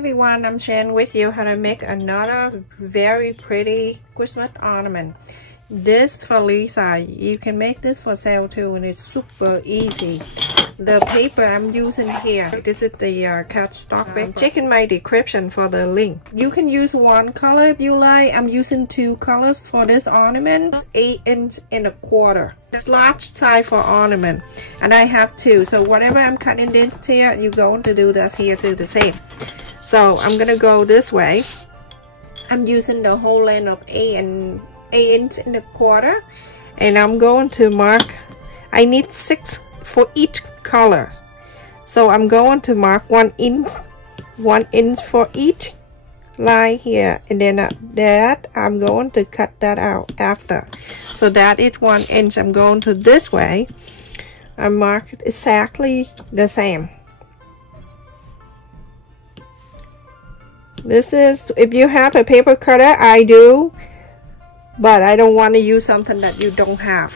everyone, I'm sharing with you how to make another very pretty Christmas ornament. This for Lisa, you can make this for sale too, and it's super easy. The paper I'm using here, this is the cardstock paper. Check in my description for the link. You can use one color if you like. I'm using two colors for this ornament, 8 inch and a quarter. It's large size for ornament, and I have two. So whatever I'm cutting this here, you're going to do this here too, the same. So I'm gonna go this way. I'm using the whole length of 8 inch and a quarter, and I'm going to mark. I need 6 for each color, so I'm going to mark 1 inch for each line here, and then that I'm going to cut that out after. So that is 1 inch. I'm going to this way. I mark it exactly the same. This is if you have a paper cutter. I do, but I don't want to use something that you don't have.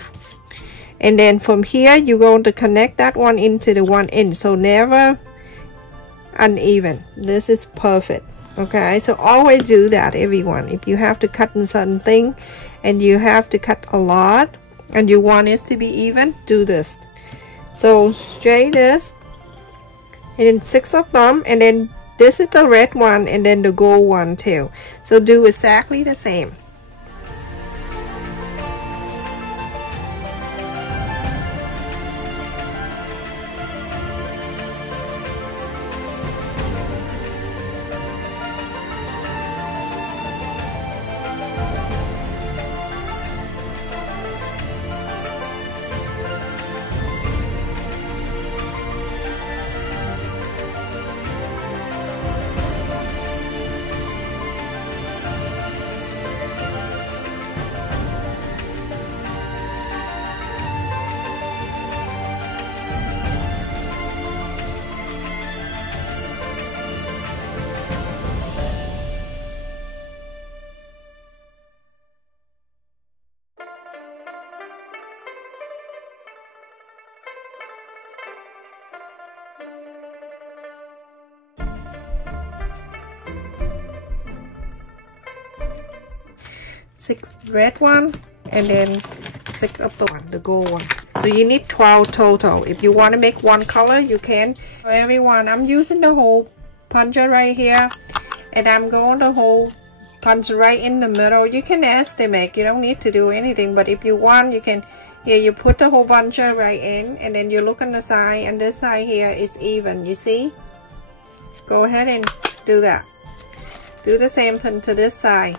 And then from here you're going to connect that 1 into the 1 inch, so never uneven. This is perfect. Okay, so always do that, everyone. If you have to cut in something and you have to cut a lot and you want it to be even, do this. So straight this, and then 6 of them, and then this is the red one, and then the gold one too. So do exactly the same. Six red one, and then 6 of the gold one. So you need 12 total. If you want to make one color, you can. So everyone, I'm using the hole puncher right here, and I'm going to hole punch right in the middle. You can estimate, you don't need to do anything, but if you want, you can. Here you put the hole puncher right in, and then you look on the side, and this side here is even. You see? Go ahead and do that. Do the same thing to this side.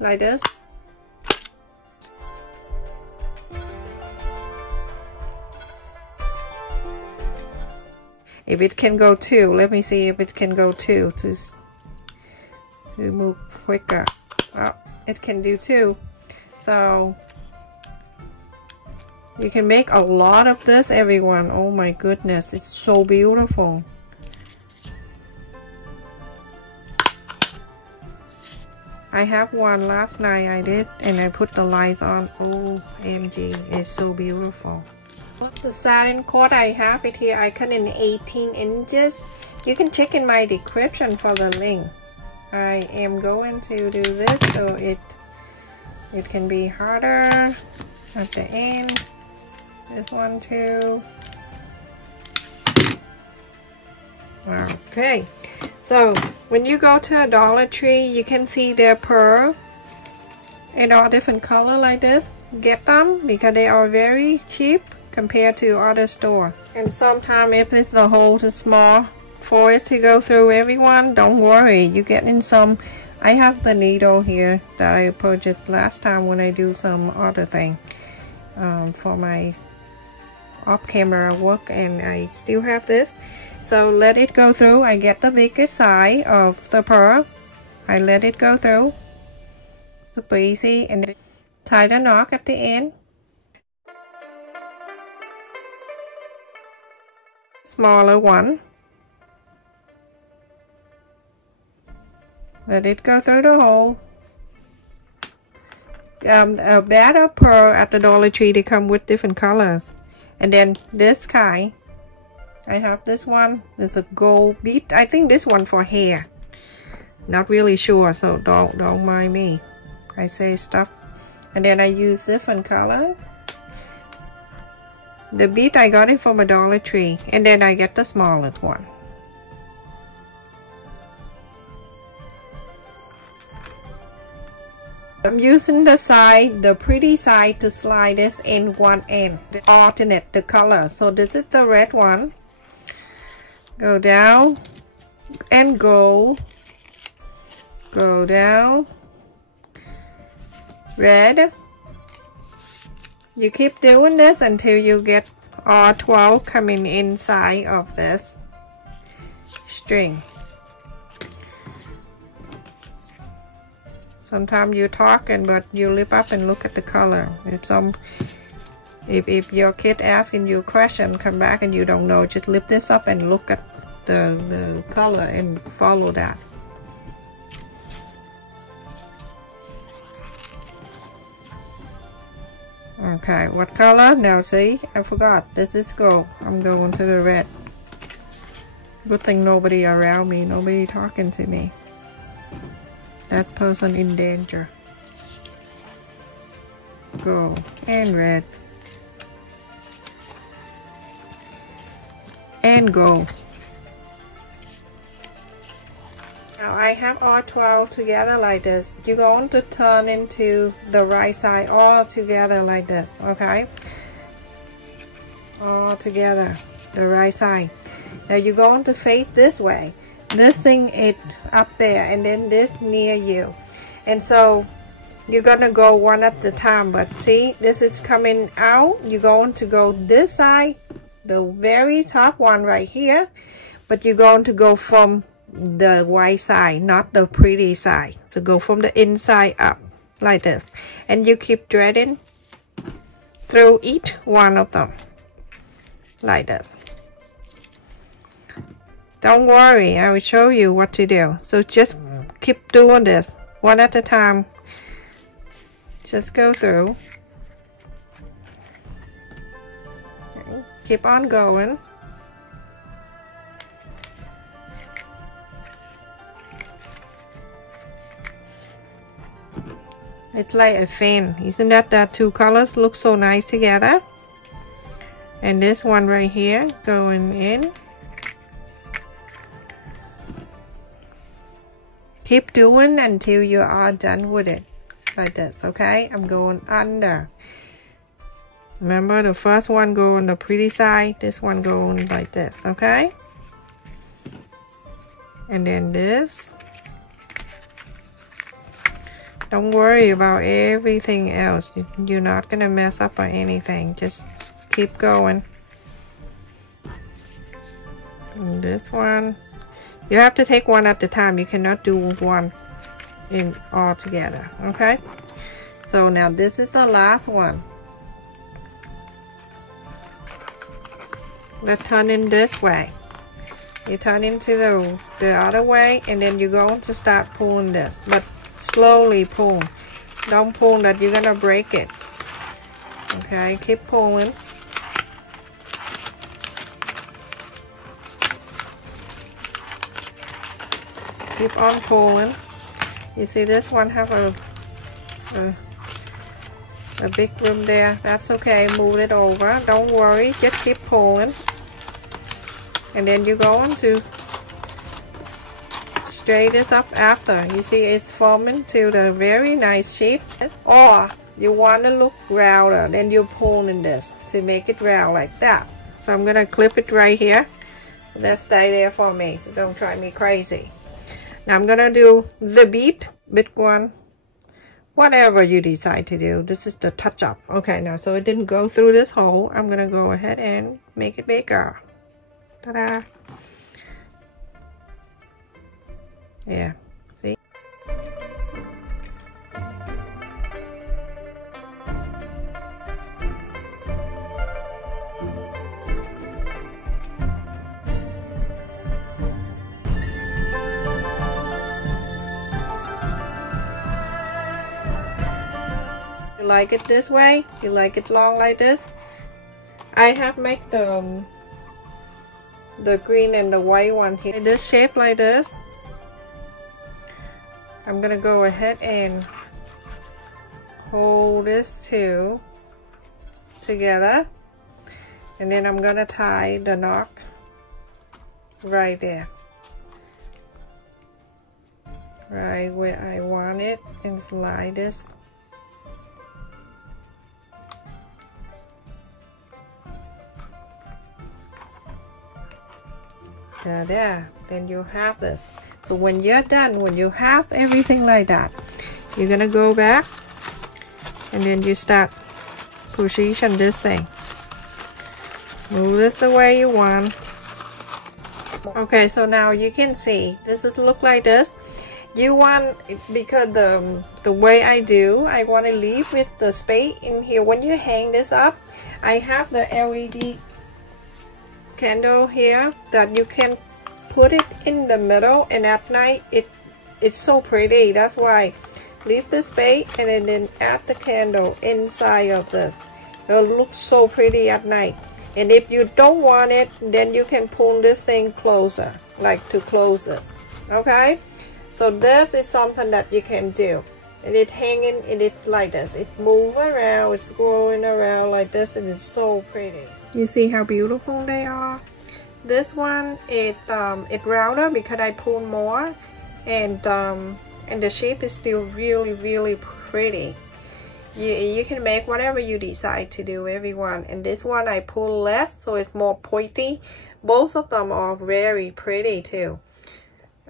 Like this. If it can go 2, let me see if it can go 2 to move quicker. Oh, it can do 2. So you can make a lot of this, everyone. Oh my goodness, it's so beautiful. I have one last night I did, and I put the lights on. Oh, OMG, it's so beautiful. The satin cord I have it here, I cut in 18 inches. You can check in my description for the link. I am going to do this so it can be harder at the end. This one too. Okay. So when you go to a Dollar Tree, you can see their pearl in all different color like this. Get them because they are very cheap compared to other store. And sometimes if it's the hole too small for it to go through, everyone, don't worry. You get in some. I have the needle here that I purchased last time when I do some other thing for my off-camera work, and I still have this. So let it go through. I get the bigger side of the pearl. I let it go through. Super easy. And tie the knot at the end. Smaller one. Let it go through the hole. A bag of pearl at the Dollar Tree, they come with different colors. And then this kind, I have this one. There's a gold bead. I think this one for hair. Not really sure, so don't mind me. I say stuff. And then I use different color. The bead I got it from a Dollar Tree, and then I get the smallest one. I'm using the pretty side to slide this in one end, the alternate the color. So this is the red one. Go down and go down, red. You keep doing this until you get all 12 coming inside of this string. Sometimes you're talking, but you lift up and look at the color. If your kid asking you a question, come back and you don't know, just lift this up and look at the color and follow that. Okay, what color? Now see, I forgot. This is gold. I'm going to the red. Good thing nobody around me, nobody talking to me. That person in danger. Go and red. And go. Now I have all 12 together like this. You're going to turn into the right side all together like this, okay? All together, the right side. Now you're going to face this way. This thing is up there and then this near you. And so you're gonna go one at a time, but see, this is coming out. You're going to go this side, the very top one right here, but you're going to go from the white side, not the pretty side. So go from the inside up like this, and you keep threading through each one of them like this. Don't worry, I will show you what to do. So just keep doing this one at a time. Just go through. Okay. Keep on going. It's like a fan. Isn't that two colors look so nice together? And this one right here going in. Keep doing until you are done with it like this, okay? I'm going under. Remember, the first one go on the pretty side, this one going like this, okay? And then this. Don't worry about everything else. You're not gonna mess up or anything. Just keep going. And this one. You have to take one at a time. You cannot do one in all together, okay? So now this is the last one. Let's turn in this way. You turn into the other way, and then you're going to start pulling this, but slowly pull. Don't pull that you're gonna break it. Okay, keep pulling. Keep on pulling. You see this one have a big room there. That's okay. Move it over. Don't worry. Just keep pulling. And then you're going to straighten this up after. You see it's forming to the very nice shape. Or you want to look rounder, then you're pulling this to make it round like that. So I'm gonna clip it right here. Let's stay there for me. So don't try me crazy. Now I'm gonna do the bead, big one, whatever you decide to do. This is the touch up. Okay, now so it didn't go through this hole. I'm gonna go ahead and make it bigger. Ta-da! Yeah, see? You like it this way? You like it long like this? I have made the green and the white one here. This shape like this. I'm gonna go ahead and hold this two together, and then I'm gonna tie the knot right there, right where I want it, and slide this. There, then you have this. So when you're done, when you have everything like that, you're gonna go back and then you start position this thing. Move this the way you want. Okay, so now you can see this is look like this. You want, because the way I do, I want to leave with the space in here. When you hang this up, I have the LED candle here that you can put it in the middle, and at night it's so pretty. That's why leave the space and then add the candle inside of this. It'll look so pretty at night. And if you don't want it, then you can pull this thing closer, like to close this. Okay, so this is something that you can do, and it's hanging, and it's like this. It moves around, it's going around like this, and it's so pretty. You see how beautiful they are? This one it rounder because I pull more, and the shape is still really pretty. You can make whatever you decide to do, everyone. And this one I pull less, so it's more pointy. Both of them are very pretty too.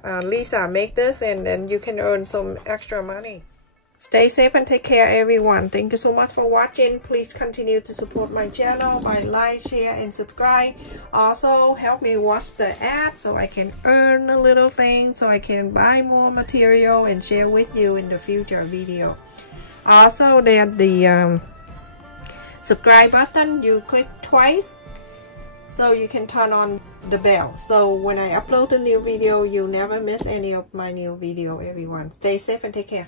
Lisa, make this and then you can earn some extra money. Stay safe and take care, everyone. Thank you so much for watching. Please continue to support my channel by like, share, and subscribe. Also, help me watch the ad so I can earn a little thing, so I can buy more material and share with you in the future video. Also, there's the subscribe button. You click twice so you can turn on the bell. So when I upload a new video, you'll never miss any of my new video, everyone. Stay safe and take care.